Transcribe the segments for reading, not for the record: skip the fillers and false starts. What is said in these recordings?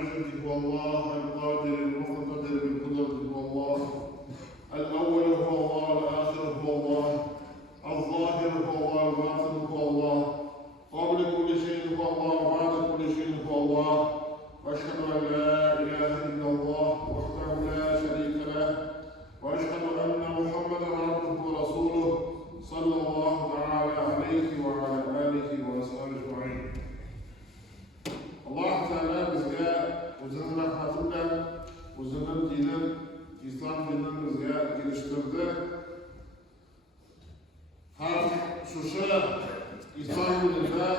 العزة هو الله، القادر المقتدر بالقدرة هو الله، الأول هو الله، الآخر هو الله، الظاهر هو الله، الباطن هو الله، قبل كل شيء هو الله، وبعد كل شيء هو الله. وأشهد أن لا إله إلا الله وحده لا شريك له، وأشهد أن محمدا عبده ورسوله صلى الله تعالى عليه وعلى آله وصحبه أجمعين. Allah Teala bizga o'zining rahmati bilan o'zining dinin, islom dinini bizga kelishtirdi. Har shusha islom dinida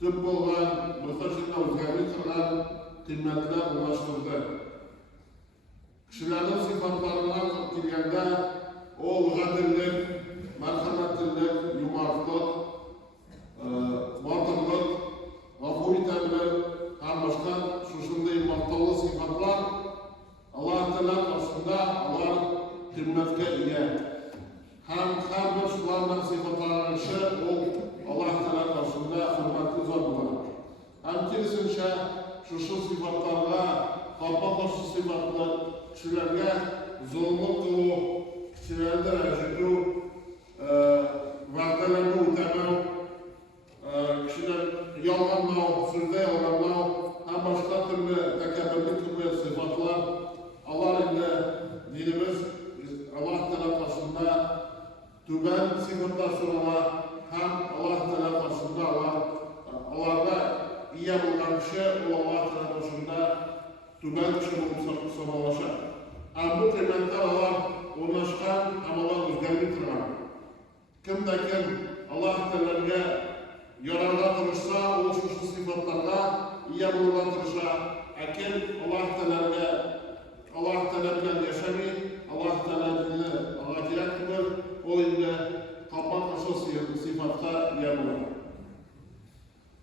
tub bo'lgan bir qancha o'zgarlik qilgan qiymatlar o'rnashtirdi. Kishilarning sifatlaridan kelganda u g'adrlik, marhamatlik, yumorlik, botirlik, g'afuriyat bilan ham boshqa shunday maqtovli sifatlar Alloh taolo qarshisida ular qimmatga ega. Ham har bir shularning sifatlanishi u Alloh taolo qarshisida hurmatli zot bo'ladi. Ham kelishincha shu sifatlarga qarshi sifatlar kishilarga zo'rlik qilib, kishilarni ranjitib, va'dalarni o'tamay, kishilar yolg'onlov, so'zda yolg'onlov, ham boshqa turli takabbirlik turli sifatlar Alloh endi dinimiz Alloh taolo qarshisida tuban sifatlar so'ralar, ham Alloh taolo qarshisida ularga ega bo'lgan kishi Alloh taolo qarshisida tuban kishi bo'lib hisoblashadi. Ham bu qiymatlar ular o'rnashgan, ham ular o'zgarib turgan. Kimda kim Alloh taologa yararga tirishsa, u shu sifatlarga ega bo'lgan tirishsa, akin Alloh taolo bilan yashamay, Alloh taoloni Allohga kerak qilib, u endi qopon asos sifatga ega bo'ladi.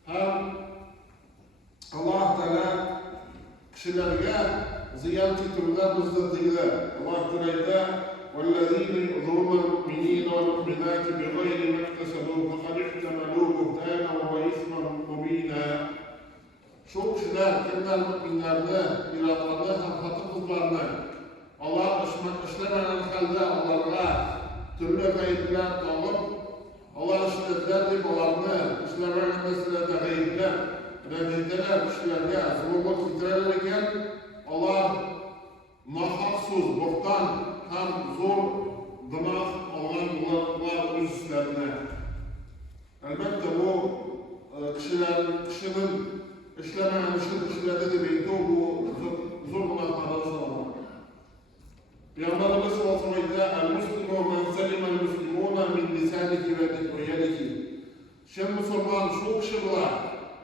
Ham Alloh taolo kishilarga ziyon keltirgan bizda Alloh taolo والذين يؤذون المؤمنين والمؤمنات بغير ما اكتسبوا فقد احتملوا بهتانا وإثما مبينا. Şu kişiler kimler müminlerine, iradlarına, hakikati kızlarına Allah işlemeyen halde onlara türlü gayetler tanıp Allah işletler deyip onlarını işlemeyen meselede gayetler reddediler kişilerine zulümü titrelerken Allah nahaksız, boktan hem zor dımağ olan bunlar öz işlerine. Elbette bu kişinin işlemeyen kişilerde de belki bu zor dımağları sağlar. Peygamberimiz sallallahu aleyhi ve sellem el-muslimu men selima el-muslimuna min lisanihi ve yadihi. Şimdi Müslüman şu kişi bular,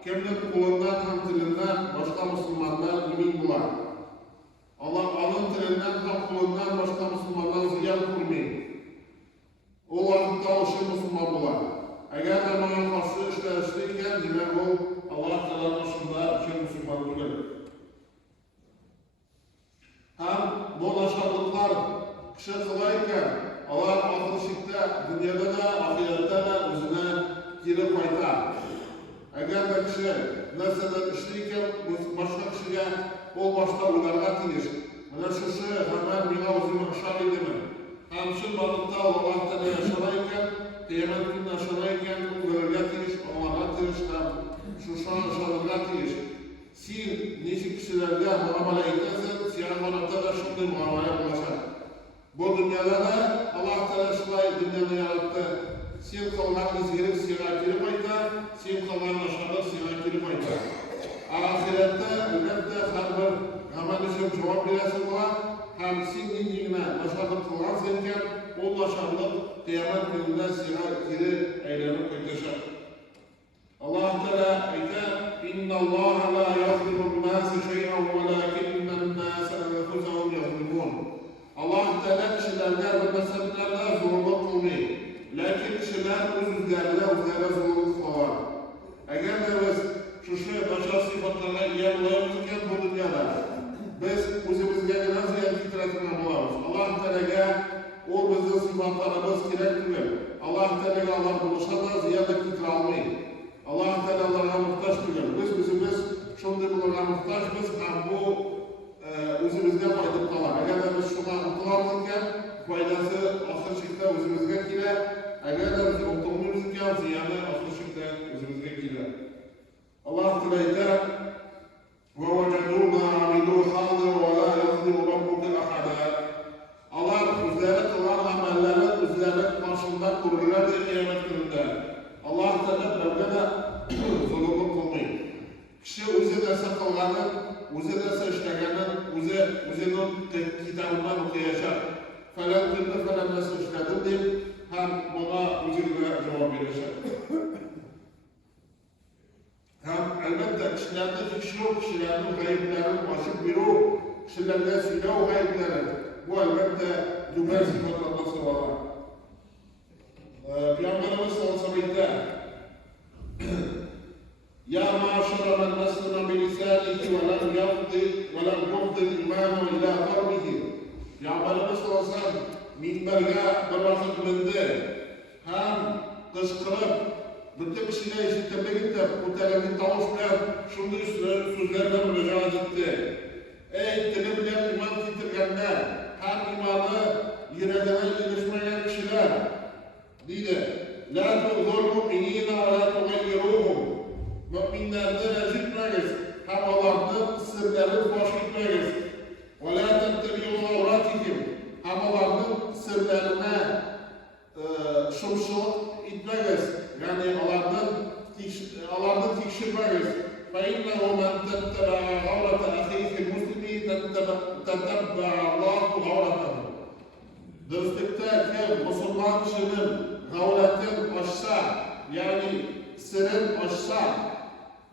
kimdir kulundan hem tilinden başka Müslümanlar mümin bular. Allah onun tilinden hem kulundan başka Müslümanlar ziyan kurmayın. O vakitte o şey Müslüman bular. Eğer de bana karşı işlerişteyken demek o Allah Teala karşısında şey Müslüman değil. Hem bu naşarlıklar kişi kılayken Allah ahirette, dünyada da, ahirette de özüne geri koyar. Eğer de kişi nesneden işleyken başka kişiye o başta uyarga tiyiş. Mana şu hemen bina özüme aşağı edemem. Hem şu balıkta Allah Teala yaşarayken, kıyamet günü yaşarayken bu görevga tiyiş, Allah'a tiyiş, hem şu aşağılarga tiyiş. Sen neşik kişilerle muamele edersen, sen manada da şimdi muamele bulaşar. Bu dünyada da Allah Teala şulay dünyada yarattı. Sen kılgan izgirip sana girip ayta, sen kılgan aşağıda sana girip ayta. Ahirette, elbette her bir hemen için cevap veresin var. Hem sen indiğine aşağıda kılgan senken, o aşağıda kıyamet gününde sana girip eylenip koyacak. Allah Teala ayta, إن الله لا يظلم الناس شيئا ولكن الناس أنفسهم يظلمون. Allah Teala kişilerine ve mezheplerine zorluk kılmıyor. Lakin kişiler özlerine zorluk kılar. Eğer de biz şu başka sıfatlarına yer olayımızken bu dünyada biz özümüzge gelen ziyan fitretine bularız. Allah Teala'ya o bizim sıfatlarımız gerektirir. Allah Teala'ya Allah buluşa da ziyanlık fitre almayın. Allah Teala'ya muhtaç değil. Biz şunday bulurga muhtaçmız, hem bu özümüzge faydalı kalar. Eğer biz şuna unutulamız iken, faydası ahir çıkta özümüzge kiler. Eğer biz unutulamız iken, ziyanı ahir çıkta özümüzge kiler. Allah tileyde وَوَجَدُوا مَا عَمِلُوا حَاضِرًا وَلَا يَظْلِمُ رَبُّكَ أَحَدًا. Allah üzerine kılan amellerin üzerine karşında kururlar diye kıyamet gününde. Allah Teala böyle zulümü kılmayın. Kişi özü dese kılganın, özü dese işlegenin, özünün kitabından okuyacak. Falan günde falan nasıl işledim deyip hem buna özüne cevap verecek. Hem elbette kişilerde fikşi yok, kişilerin gayiplerin açık bir o, kişilerde söyle o gayiplerin. Bu elbette dümen sıfatlarına sıralar. Peygamberimiz sallallahu aleyhi ve sellem Ya maşara men meslima bilisanihi ve lem yufdi imanu ila kavmihi. Peygamberimiz sallallahu aleyhi ve sellem minberge bir vakit mindi. Hem kışkırıp bütün kişiler işitirlikte bu televizyonda tavuşmayan şunday sözlerle müracaat etti. Ey dili bilen iman getirgenler, hem imanı yüreğine ilişmeyen kişiler deydi. La tu'zul mu'minina ve la tugayyiruhum. Müminlerden ezitmeyiz, hem onlardan sırlarını faş etmeyiz. Ve la tettebi'u avratihim, hem onlardan sırlarına şumşuluk etmeyiz. Yani Allah'tan tikşirmeyiz. فَاِنَّهُ مَنْ تَتَّبَعَ عَوْرَةَ أَخِيهِ الْمُسْلِمِ تَتَّبَعَ اللّٰهُ عَوْرَتَهُ. Dürüstlükte ki Müslüman kişinin gavletin aşsa, yani sırrın aşsa,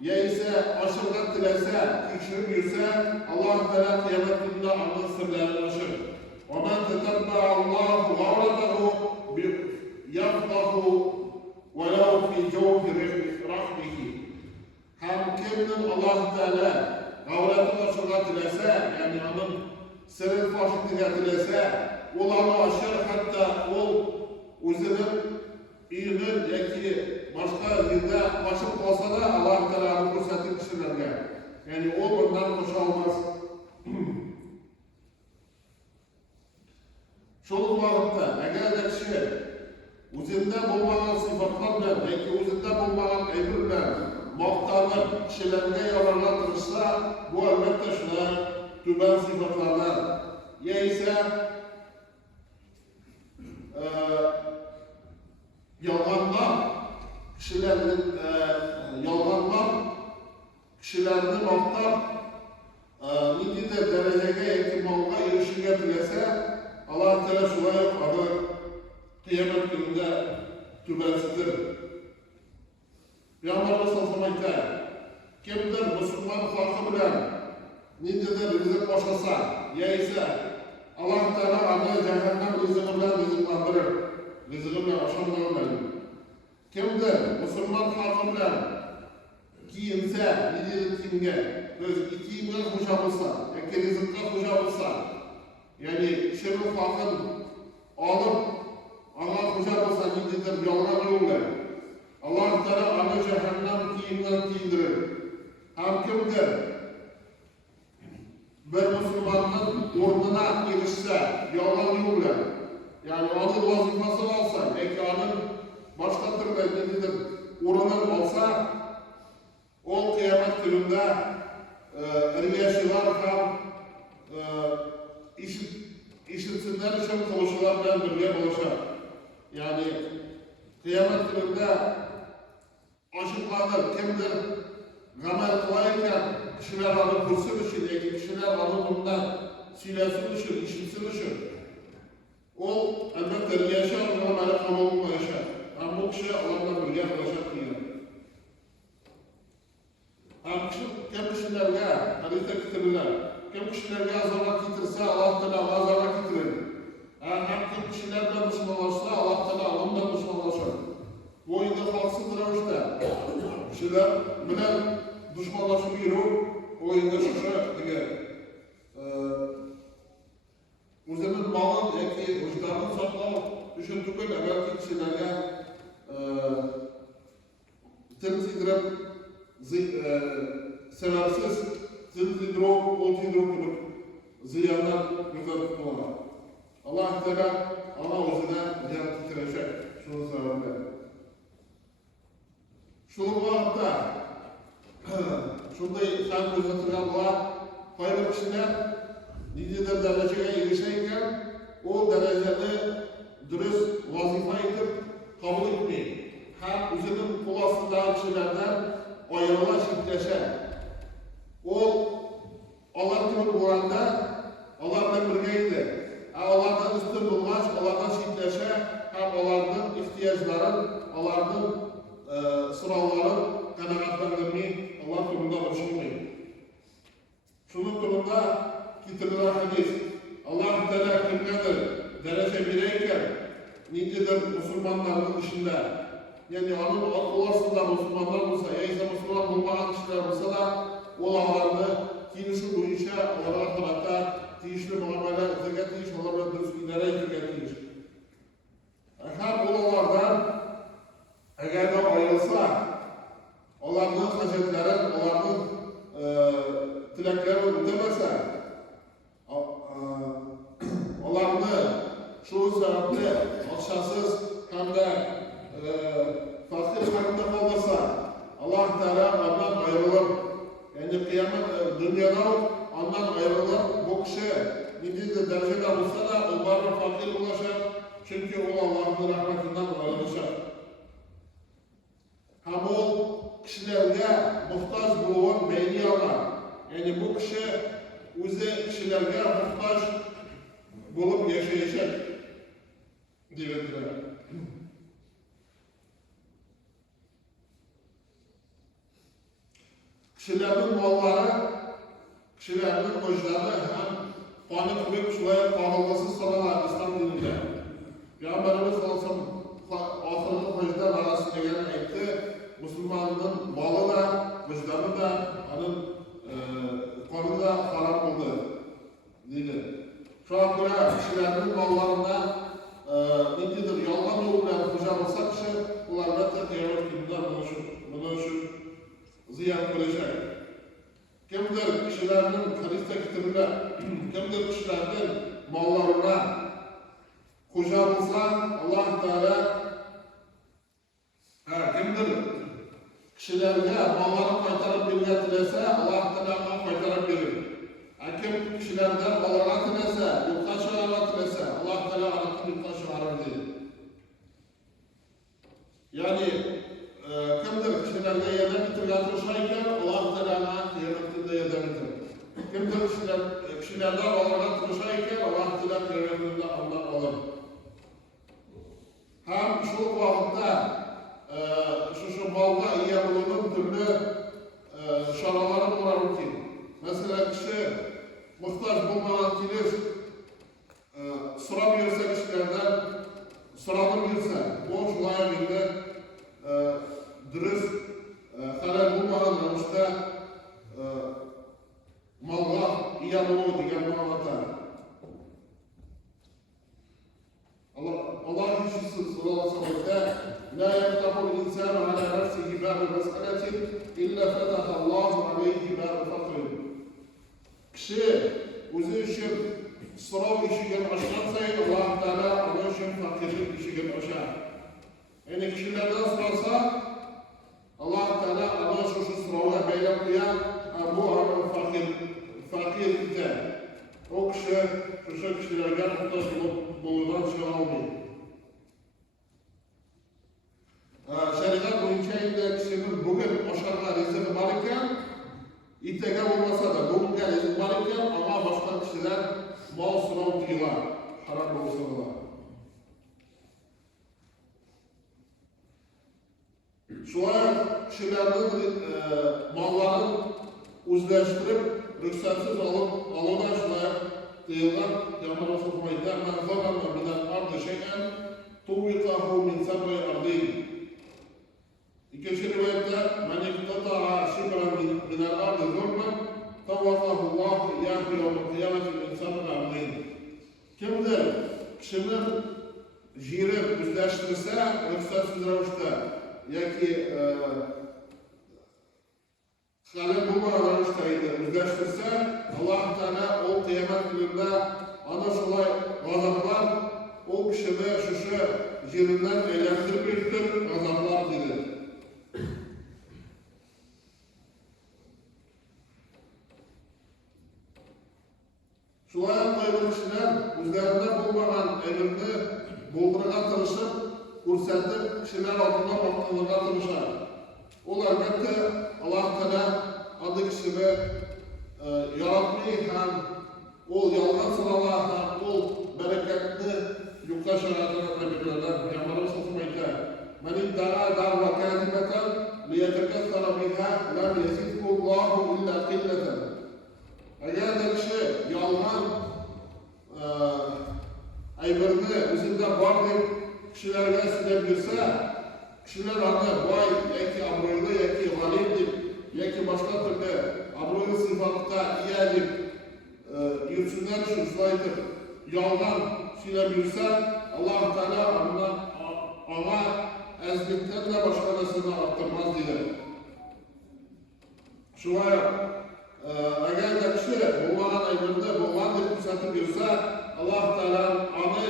ya ise aşırıdan dilese, tikşirip yürse, Allah Teala kıyamet gününde onun sırlarını aşır. وَمَنْ تَتَبَّعَ اللّٰهُ عَوْرَتَهُ يَفْضَهُ وَلَوْ فِي جَوْفِ رَحْمِهِ. Hem kimden Allah Teala gavletin aşırıdan dilese, yani onun sırrın faşitliğine dilese, olanı aşır, hatta o özünün iyinin yaki başka zinde başıp olsa da Allah Teala'nın fırsatı kişilerine. Yani o bundan koşa olmaz. Şoluk vakitte eğer de kişi özünde bulmayan sıfatlarla, yaki özünde bulmayan emirler, maqtanıp kişilerine yararlandırırsa, bu elbette şuna tüben sıfatlarlar. Ya ise yalganlar kişilerini maqtab nididir derecege ihtimalına erişinge dilese Allah Teala şuna yukarı kıyamet gününde tübensidir. Peygamberimiz sallallahu aleyhi ve sellem kimdir Müslüman farkı bilen nididir rızık başlasa ya ise Allah Teala anı cehennem rızıkından rızıklandırır. Rızıkından aşamlarından. Kimdir Müslüman farkı bilen giyinse, nididir kimge, öz giyimine hoşa bulsa, eki rızıkta hoşa bulsa, yani şerif farkın alıp Allah hoşa bulsa nididir yoluna yollar. Allah Teala anı cehennem giyiminden giyindirir. Hem kimdir? Bir Müslümanın orduna girişse, yoldan yollar. Yani onun vazifasını alsa, onun başka türlü nedir, orunun olsa, o kıyamet gününde riyaşılar hem işitsinler için konuşularla birlikte olacak. Yani kıyamet gününde açıklanır, kimdir? Gamel kılayken kişiler alıp kursun için, kişiler alıp bundan silesin için, işitsin için. O elbette riyaşı Allah'ın böyle kamuğunla yaşar. Ama bu kişi Allah'la birlikte olacak diyor. Kim kişilerge, hadiste getirirler. Kim kişilerge zarar getirse Allah Teala zarar getirir. Hem kim kişilerle Müslümanlaşsa Allah Teala onunla Müslümanlaşır. Bu oyunda haksız rəvişdə kişiler bilen düşmanlaşıp yürür, oyunda şuşa diye özünün malın, yaki vicdanını saklamak düşündükün evvelki kişilerge til sidirip sebepsiz zil tiydiriyor, kol tiydiriyor gibi ziyanlar gözetip olmalı. Allah Teala ana özüne ziyan titirecek şunun sebebiyle. Şunun vakitte şunday sen gözetirken var, fayda kişiler nicedir dereceye erişeyken o dereceni dürüst vazifa edip kabul etmeyin. Hem özünün kul astındaki kişilerden ayrıla şirkleşe. O Allah gibi Kur'an'da Allah'la birgeydi. Allah'tan üstün bulmaz, Allah'tan şirkleşe hem onların ihtiyaçların, onların sıraların kanaatlendirmeyi Allah turunda boşulmayın. Şunun turunda getirilen hadis. Allah Teala kimlerdir? Derece bireyken nicedir Müslümanların dışında. Yani onun olasında Müslümanlar olsa, ise Müslüman olmayan kişiler olsa da olanlarını kinişi boyunca onlara tarafta tiyişli muamele ettirge tiyiş, onlara düzgünlere ettirge tiyiş. Hem olanlardan eğer de ayrılsa, onların hasetlerin, onların tileklerini ödemese, onlarını şu sebeple akşasız hem de fakir halinde kalırsa Allah Teala ondan ayrılır. Yani kıyamet dünyada ondan ayrılır. Bu kişi nice derecede olsa da onlara fakir ulaşır. Çünkü o Allah'ın rahmetinden ayrılacak. Hem o kişilerge muhtaç bulunan beyni alan. Yani bu kişi özü kişilerge muhtaç bulup yaşayacak diyorlar. Kişilerin malları, kişilerin koçları hem panik kılıp şuraya bağlanması soralar İslam dininde. Peygamberimiz sallallahu ahırlı koçlar arasında gelen etti, Müslümanın malı da, koçları da, onun konu da haram oldu dedi. Şu an böyle kişilerin mallarına nedir, yalan yoluyla kucağılsa kişi, bunlarla kıyamet gününde bunu şu ziyan görecek. Kimdir kişilerin hadiste getirilen, kimdir kişilerin mallarına kucağılsa Allah Teala kimdir kişilerine mallarını kaytarıp birine tilese Allah Teala kaytarıp verir. Kim kişilerden mallarına tilese, yurtta şahara tilese Allah Teala anlatın yurtta şahara verir. Yani kimdir kişilerde yerden bitirgen turşayken Allah Teala'na kıyametinde yerden bitirir. Kimdir kişilerde Allah'dan turşayken Allah Teala kıyametinde Allah alır. Hem şu vakitte şu malda iyi bulunun türlü şaraları var ki. Mesela kişi muhtaç bulmadan kilir soramıyorsa kişilerden soramıyorsa bu şulaya birden dürüst halal bulmadan işte malga iyi bulunur diyen muhabbetler. Allah hiçbirisi sallallahu aleyhi ve sellem la yaftahul insanu ala nefsihi ba'de mes'aletin illa fetahallahu aleyhi ba'de fakrin. Kişi özü için sırav işigen açan sayın Allah Teala onun için fakirlik işigen açar. Yani kişilerden sorarsa Allah Teala ona şu sıravla beylem diyen bu anın fakir ite. O kişi şu kişilerden muhtaç bulunan şey almıyor. Şeriat boyunca inde kişinin bugün aşağıda rizki var iken İttegal olmasa da bugün rizki var iken ama başka kişiler mal sırav diyorlar. Haram olsa da. Şuna kişilerin mallarını uzlaştırıp rüksatsız alınan şuna diyorlar. Peygamber Resulü'nde men zalama minel ardı şey'en tuvvikahu min sabri ardin. İkinci rivayette men iktata'a şibran minel ardı zulmen tavvakahu Allah iyâhu yevmel kıyameti min sabri ardin. Kimdir kişinin jiri uzlaştırırsa rüksatsız rövüşte yaki hali bulmadan işteydi. Üzleştirse Allah Teala o kıyamet gününde ana şolay gazaplar o kişide şuşu jerinden eğlendirip yürütür gazaplar dedi. Şolay koyduğu kişiler üzerinde bulmadan emirni buldurga tırışıp, kursatip kişiler altında bakmalarga tırışar. Ol elbette Allah Teala adı kişini yaratmayı hem ol yalgan sıralar hem ol bereketli yukta şaratına tebriklerler. Peygamberimiz Sofmayta men idda'a da'va kâzibeten liyetekessara biha lem yezidhullahu illa qilleten. Eğer de kişi yalgan aybirini üzerinde var deyip kişilerge sürebilirse kişiler anı vay yeki abroylu yeki galip yeki başka türlü abroylu sıfatta iyi edip yürüsünler şurslaytıp yalgan sürebilirse Allah Teala ama ezlikten de başka nesine arttırmaz diye. Şuraya eğer de kişi bulmadan aybında bulman deyip müsaade bilirse Allah Teala anı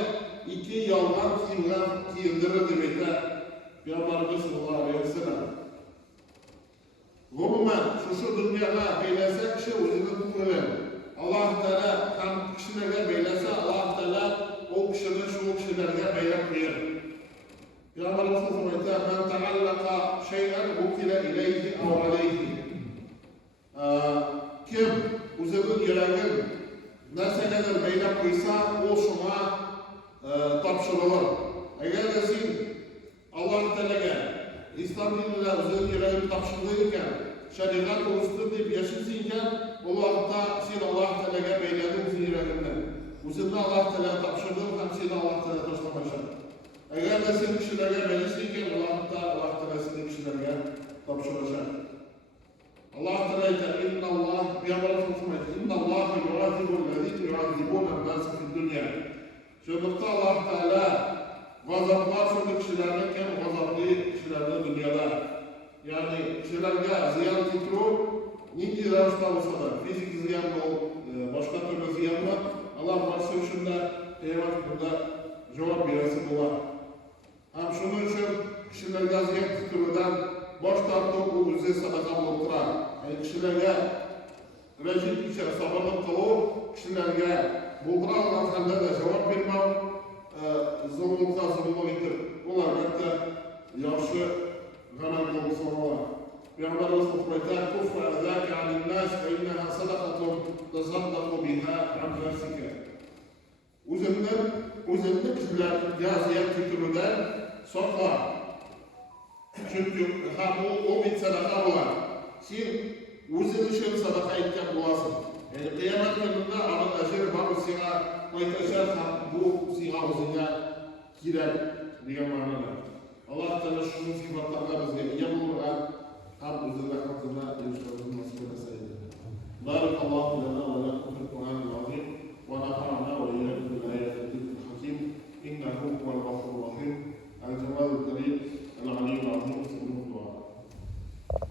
iki yalgan giyindirir demekte. Peygamberimiz sallallahu aleyhi ve sellem. Umumen şu dünyada beylese kişi özünü tutuyor. Allah Teala hem kişilerge beylese Allah Teala o kişinin şu kişilerge beylep koyar. Peygamberimiz sallallahu aleyhi ve sellem men teallaka şey'en ukile ileyhi ev aleyhi. Kim özünün yüreğin nesneler beylep koysa o şuna tapşırılır. Eğer de sen Allah Teala'ya İslam dinine özünün yüreğini tapşırdığıyken şeriat oluştur deyip yaşasıyken o vakitte sen Allah Teala'ya beyledin senin yüreğinden. Özünde Allah Teala'ya tapşırdın hem seni Allah Teala'ya taşlamayacak. Eğer de sen kişilerine beyleştiyken o vakitte Allah Teala seni kişilerine tapşıracak. Allah Teala der inna Allah Peygamberimiz unutmayın. İnna Allah yu'azibul-lezîne yu'azibûne-n-nâse fid-dünya. Şöyle Allah Teala gazaplar sonra kişilerden gazaplı kişilerden dünyada. Yani kişilerge ziyan titru ninki ravuşta olsa da fizik ziyan mı başka türlü ziyan mı Allah varsa şunda eyvallah bunda cevap veresi bular. Hem şunun için kişilerge ziyan titrudan boş tartıp o bize sadaka bulup durar. Yani kişilerge rejim içer sabırlık kılıp kişilerge buldura Allah'tan da cevap vermem zulmukta zulmuk etip olar hatta yaxşı ganan olsalar. Peygamberimiz Sofmayta kufra zâke anil-nâs fe inneha sadakatun tasaddaqu biha an nefsike. Üzerinde kişiler yazıya tükürüden sakla. Çünkü o bir sadaka bular. Sen özün için sadaka etken bulasın. Yani kıyamet gününde alın aşırı babı sana koytaşar bu siha özüne girer diye manada. Allah Teala şunun sıfatlarına bizge iyi bulur hem özüne hatırına